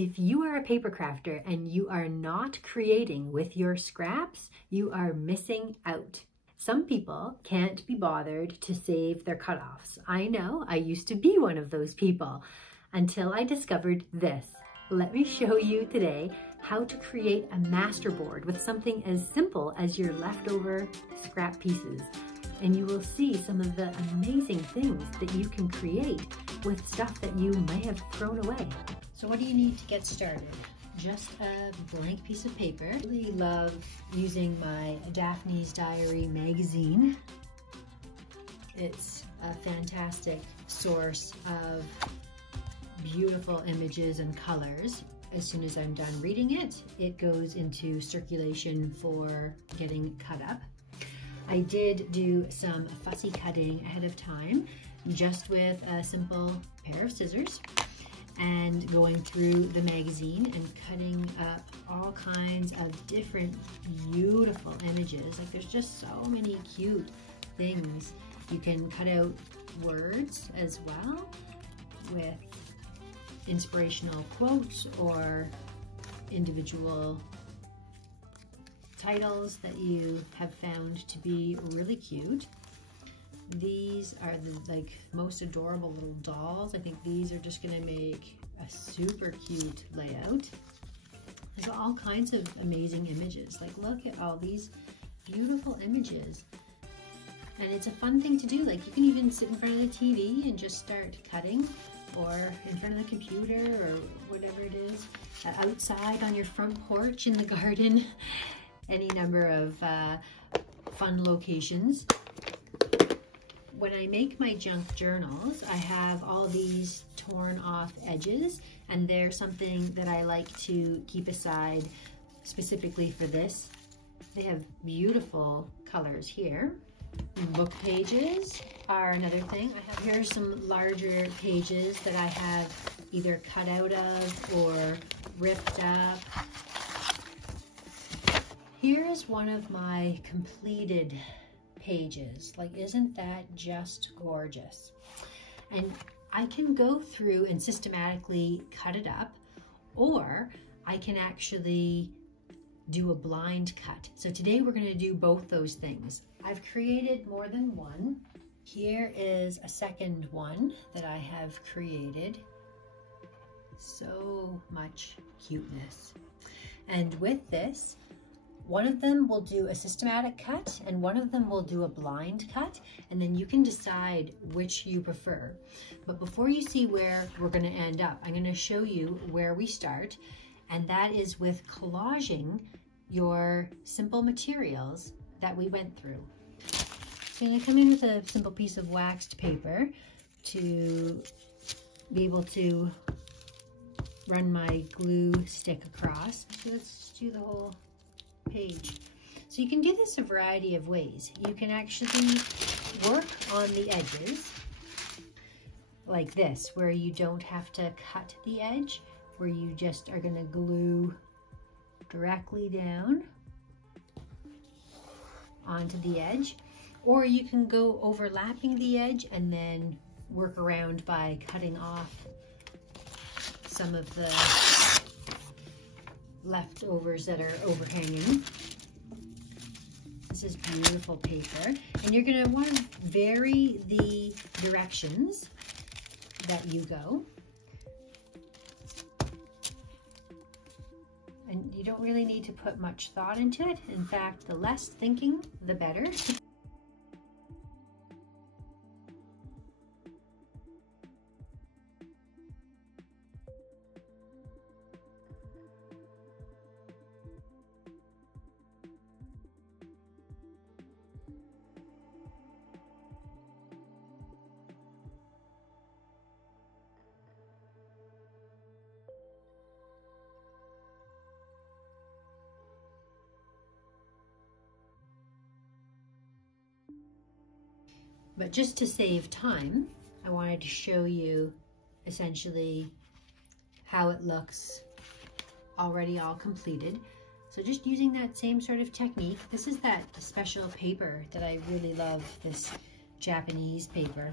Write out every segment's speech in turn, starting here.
If you are a paper crafter and you are not creating with your scraps, you are missing out. Some people can't be bothered to save their cutoffs. I know, I used to be one of those people until I discovered this. Let me show you today how to create a masterboard with something as simple as your leftover scrap pieces. And you will see some of the amazing things that you can create with stuff that you may have thrown away. So what do you need to get started? Just a blank piece of paper. I really love using my Daphne's Diary magazine. It's a fantastic source of beautiful images and colors. As soon as I'm done reading it, it goes into circulation for getting cut up. I did do some fussy cutting ahead of time, just with a simple pair of scissors, and going through the magazine and cutting up all kinds of different beautiful images. Like, there's just so many cute things. You can cut out words as well with inspirational quotes or individual titles that you have found to be really cute. These are the most adorable little dolls. I think these are just gonna make a super cute layout. There's all kinds of amazing images. Like, look at all these beautiful images. And it's a fun thing to do. Like, you can even sit in front of the TV and just start cutting, or in front of the computer, or whatever it is, outside on your front porch, in the garden, any number of fun locations. When I make my junk journals, I have all these torn off edges, and they're something that I like to keep aside specifically for this. They have beautiful colors here. Book pages are another thing. Here's some larger pages that I have either cut out of or ripped up. Here's one of my completed pages. Like, isn't that just gorgeous? And I can go through and systematically cut it up, or I can actually do a blind cut. So today we're going to do both those things. I've created more than one. Here is a second one that I have created. So much cuteness. And with this, one of them will do a systematic cut and one of them will do a blind cut, and then you can decide which you prefer. But before you see where we're going to end up, I'm going to show you where we start, and that is with collaging your simple materials that we went through. So I'm going to come in with a simple piece of waxed paper to be able to run my glue stick across. So let's do the whole page. So you can do this a variety of ways. You can actually work on the edges like this, where you don't have to cut the edge, where you just are going to glue directly down onto the edge. Or you can go overlapping the edge and then work around by cutting off some of the leftovers that are overhanging. This is beautiful paper, and you're going to want to vary the directions that you go, and you don't really need to put much thought into it. In fact, the less thinking, the better. But just to save time, I wanted to show you essentially how it looks already all completed. So just using that same sort of technique. This is that special paper that I really love, this Japanese paper.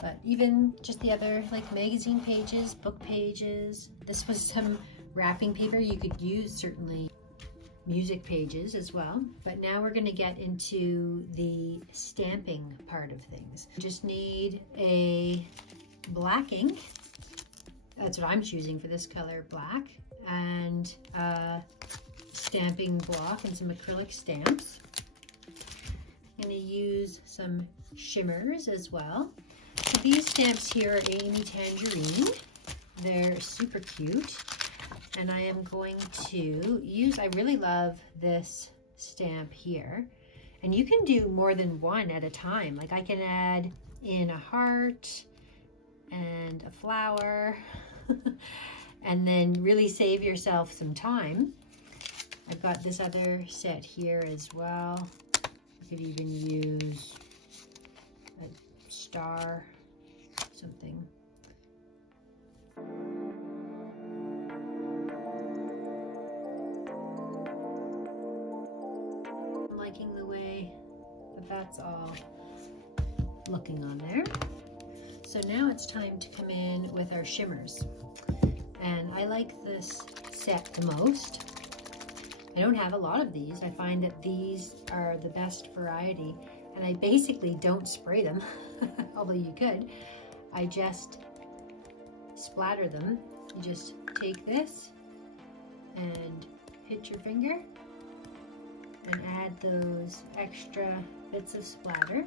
But even just the other like magazine pages, book pages. This was some wrapping paper. You could use certainly music pages as well. But now we're going to get into the stamping part of things. You just need a black ink. That's what I'm choosing for this color, black, and a stamping block and some acrylic stamps. I'm going to use some shimmers as well. So these stamps here are Amy Tangerine. They're super cute. And I am going to use, I really love this stamp here. And you can do more than one at a time. Like I can add in a heart and a flower and then really save yourself some time. I've got this other set here as well. You could even use a star, something. I'm liking the way that that's all looking on there. So now it's time to come in with our shimmers. And I like this set the most. I don't have a lot of these. I find that these are the best variety. And I basically don't spray them, although you could. I just splatter them. You just take this and hit your finger and add those extra bits of splatter.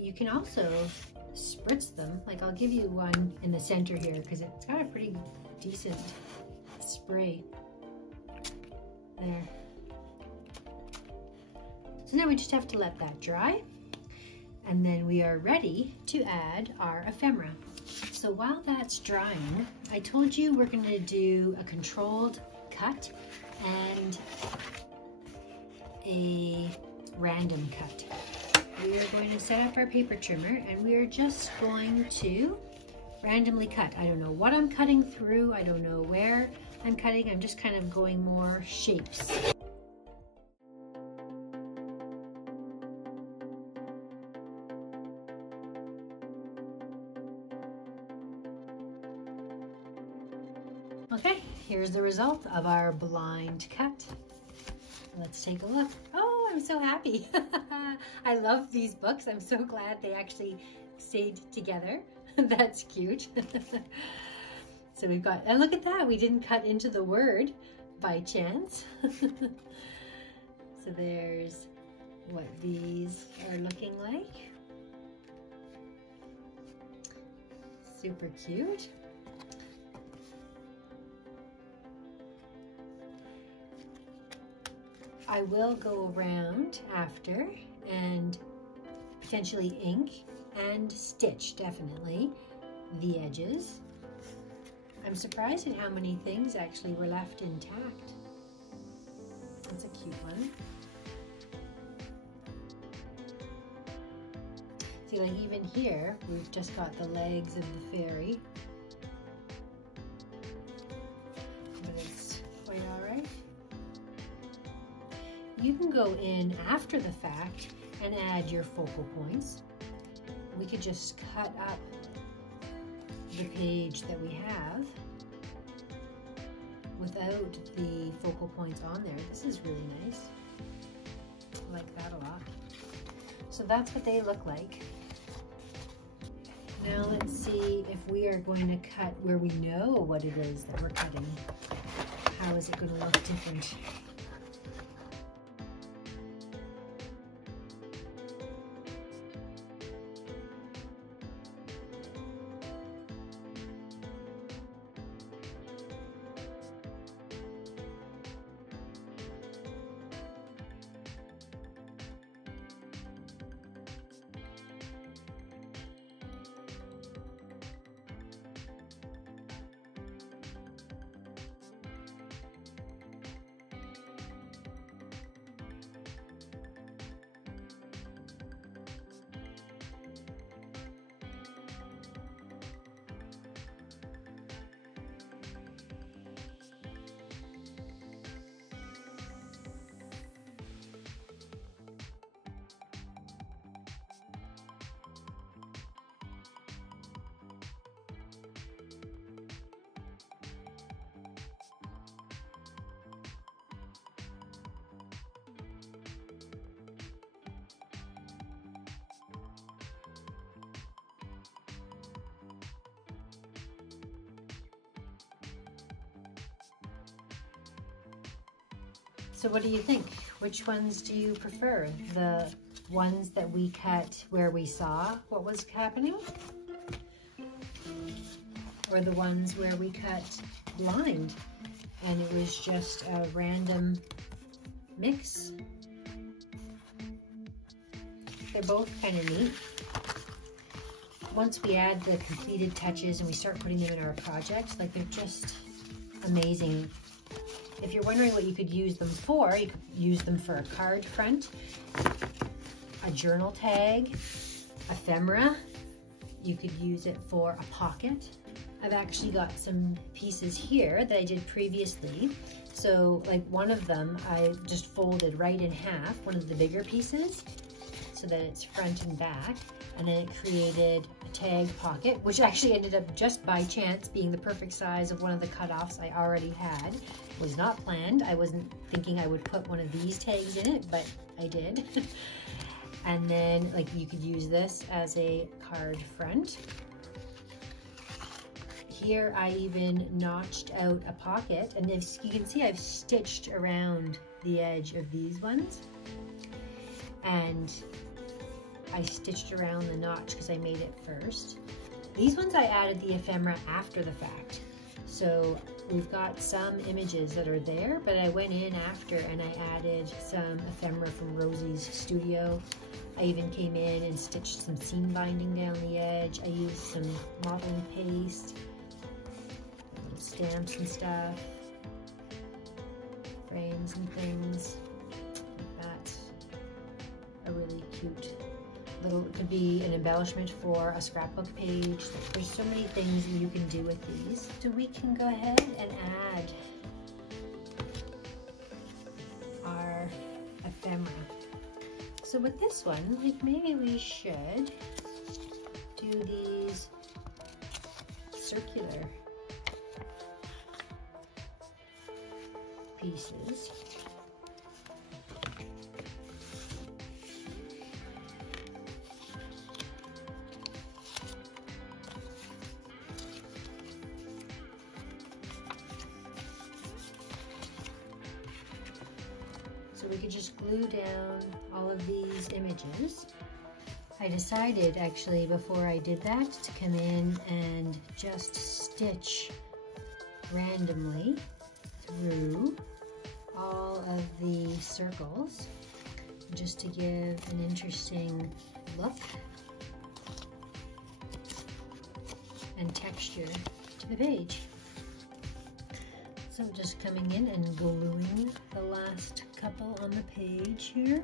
You can also spritz them. Like I'll give you one in the center here because it's got a pretty decent spray there. So now we just have to let that dry, and then we are ready to add our ephemera. So while that's drying, I told you we're going to do a controlled cut and a random cut. We are going to set up our paper trimmer and we are just going to randomly cut. I don't know what I'm cutting through. I don't know where I'm cutting. I'm just kind of going more shapes. Okay, here's the result of our blind cut. Let's take a look. Oh, I'm so happy. I love these books. I'm so glad they actually stayed together. That's cute. So we've got, and look at that, we didn't cut into the word by chance. So there's what these are looking like. Super cute. I will go around after and potentially ink and stitch, definitely, the edges. I'm surprised at how many things actually were left intact. That's a cute one. See, like even here, we've just got the legs of the fairy. But it's quite all right. You can go in after the fact and add your focal points. We could just cut up the page that we have without the focal points on there. This is really nice. I like that a lot. So that's what they look like. Now let's see if we are going to cut where we know what it is that we're cutting. How is it going to look different? So what do you think? Which ones do you prefer? The ones that we cut where we saw what was happening? Or the ones where we cut blind and it was just a random mix? They're both kind of neat. Once we add the completed touches and we start putting them in our project, like they're just amazing. If you're wondering what you could use them for, you could use them for a card front, a journal tag, ephemera. You could use it for a pocket. I've actually got some pieces here that I did previously. So like one of them, I just folded right in half, one of the bigger pieces, so that it's front and back. And then it created a tag pocket, which actually ended up just by chance being the perfect size of one of the cutoffs I already had. It was not planned. I wasn't thinking I would put one of these tags in it, but I did. And then like you could use this as a card front. Here I even notched out a pocket, and as you can see I've stitched around the edge of these ones. And I stitched around the notch because I made it first. These ones I added the ephemera after the fact. So we've got some images that are there, but I went in after and I added some ephemera from Rosie's studio. I even came in and stitched some seam binding down the edge. I used some modeling paste, little stamps and stuff, frames and things. That's a really cute little, it could be an embellishment for a scrapbook page. There's so many things you can do with these. So we can go ahead and add our ephemera. So with this one, like maybe we should do these circular pieces. So we could just glue down all of these images. I decided actually before I did that to come in and just stitch randomly through all of the circles just to give an interesting look and texture to the page. So I'm just coming in and gluing the last couple on the page here.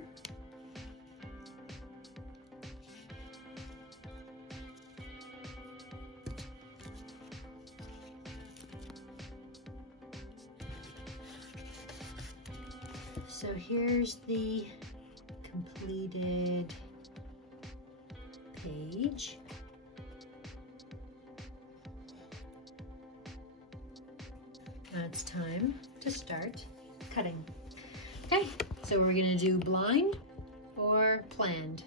So here's the completed page. Now it's time to start cutting. Okay, so we're gonna do blind or planned?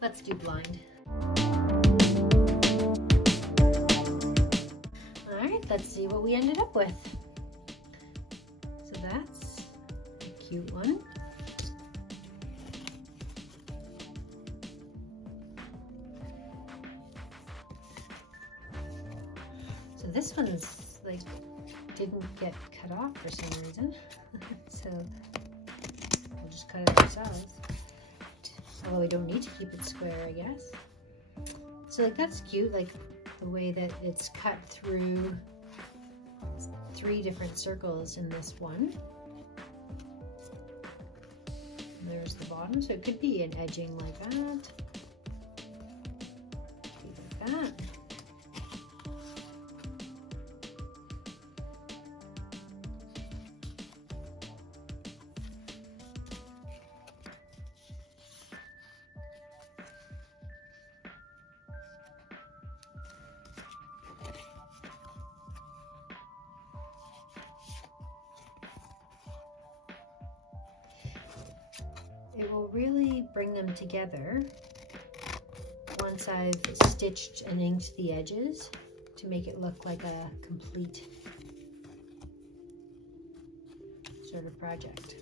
Let's do blind. All right, let's see what we ended up with. So that's a cute one. So this one's like didn't get cut off for some reason. So we'll just cut it ourselves. Although we don't need to keep it square, I guess. So like that's cute, like the way that it's cut through 3 different circles in this one. And there's the bottom, so it could be an edging like that. Like that. It will really bring them together once I've stitched and inked the edges to make it look like a complete sort of project.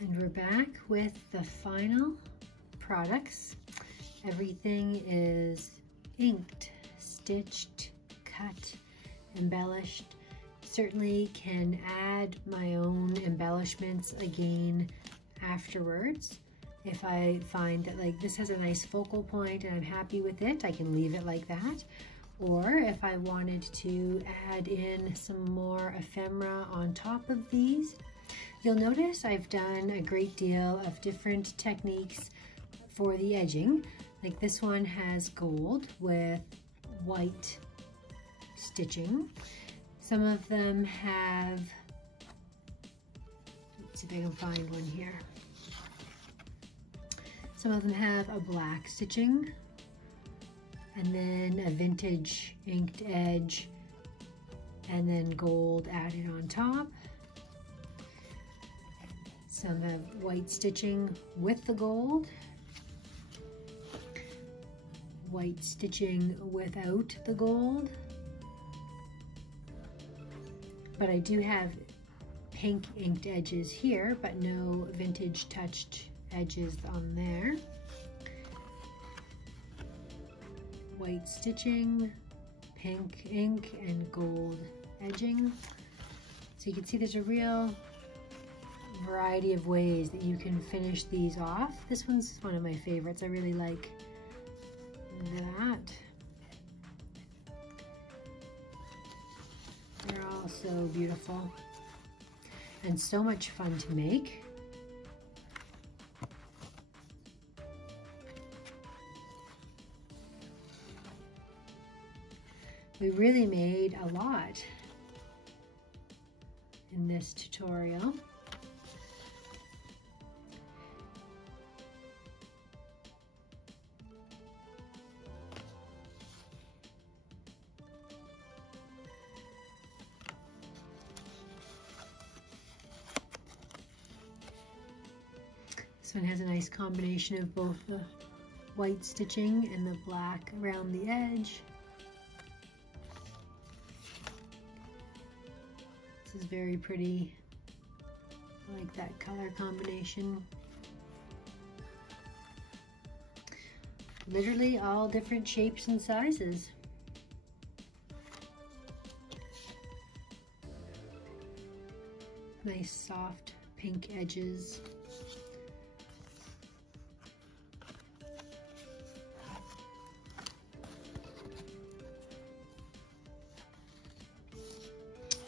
And we're back with the final products. Everything is inked, stitched, cut, embellished. Certainly can add my own embellishments again afterwards. If I find that like this has a nice focal point and I'm happy with it, I can leave it like that. Or if I wanted to add in some more ephemera on top of these, you'll notice I've done a great deal of different techniques for the edging. Like this one has gold with white stitching. Some of them have, let's see if I can find one here. Some of them have a black stitching and then a vintage inked edge and then gold added on top. Some have white stitching with the gold, white stitching without the gold, but I do have pink inked edges here, but no vintage touched edges on there. White stitching, pink ink, and gold edging. So you can see there's a real variety of ways that you can finish these off. This one's one of my favorites. I really like that. They're all so beautiful and so much fun to make. We really made a lot in this tutorial. This one has a nice combination of both the white stitching and the black around the edge. This is very pretty. I like that color combination. Literally all different shapes and sizes. Nice soft pink edges.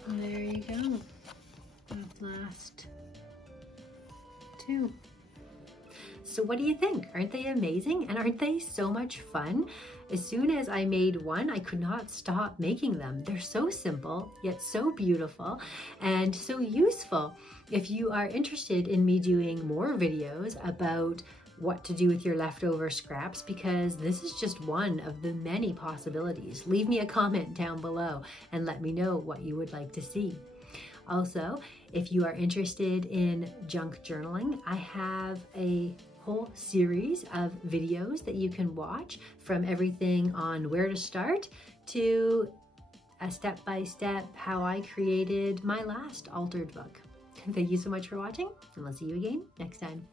And there you go, the last two. So what do you think? Aren't they amazing? And aren't they so much fun? As soon as I made one, I could not stop making them. They're so simple, yet so beautiful and so useful. If you are interested in me doing more videos about what to do with your leftover scraps, because this is just one of the many possibilities, leave me a comment down below and let me know what you would like to see. Also, if you are interested in junk journaling, I have a whole series of videos that you can watch, from everything on where to start to a step-by-step how I created my last altered book. Thank you so much for watching, and I'll see you again next time.